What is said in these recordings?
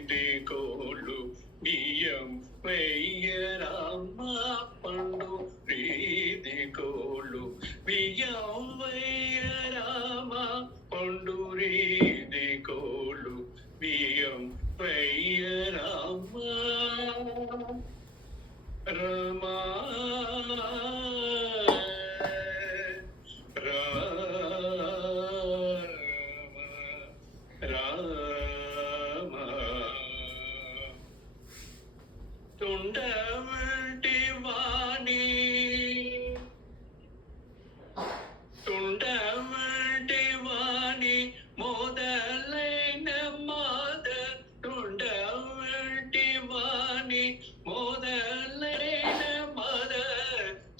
పండురీదిగోలు బియ్యం వెయ్యరామా పండురీదిగోలు బియ్యం వెయ్యరామా పండురీదిగోలు బియ్యం వెయ్యరామా రమా తుండవంటి వాణి తుండవంటి వాణి మొదలైన మాద తుండవంటి వాణి మొదలైన మాద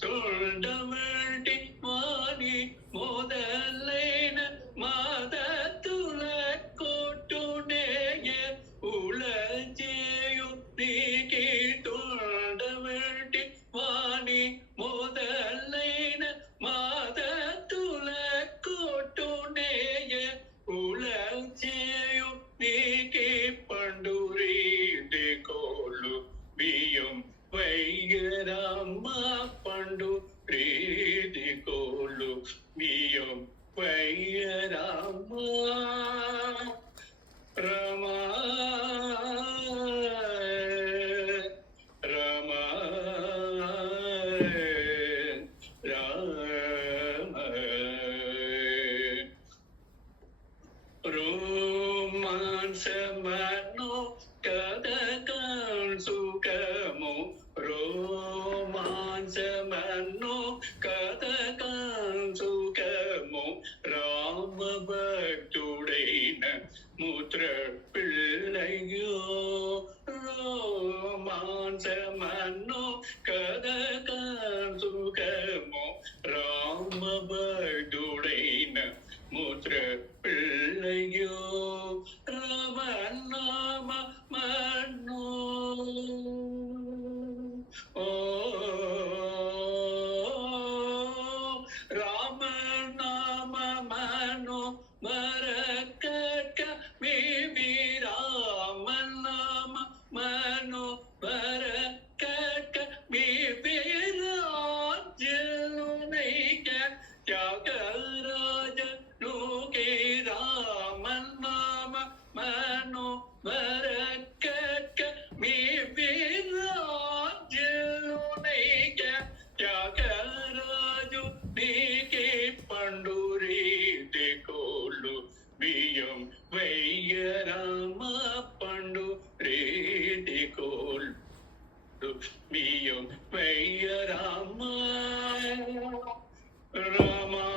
తుండవంటి వాణి మొదలైన మాద తుల కొట్టునేయ ఉల చేయు నీకి తుండవంటి వాణి మొదలైన మాద తుల కొట్టునేయ ఉల చేయు నీకి పండురీదిగోలు బియ్యం వెయ్యరామా పండురీదిగోలు బియ్యం వెయ్యరామా రమా రమా రామ రోమాన్సమనో కథకం సుఖము రోమాన్సమనో కథకం సుఖము రామ భక్తుడైన ముద్ర పిల్లయ్యో రోమాన్సమనో కథకం సుఖము రామ భక్తుడైన ముద్ర పిల్లయ్యో రమనామ మన్నో ఓ రామనామ మన్నో మరకక మేవి రామనామ మన్నో మరకక మేవి రాజ్యలునైక త్యాగరాజ నూకే రామనామ మన్నో మరకక మేవి రాజ్యలునైక త్యాగరాజు నీకే పండురీదిగోలు బియ్యం వెయ్యరామా పండురీదిగోలు బియ్యం వెయ్యరామా రమా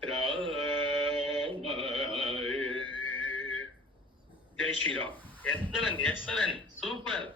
రామ జై శ్రీరామ్. Excellent excellent super.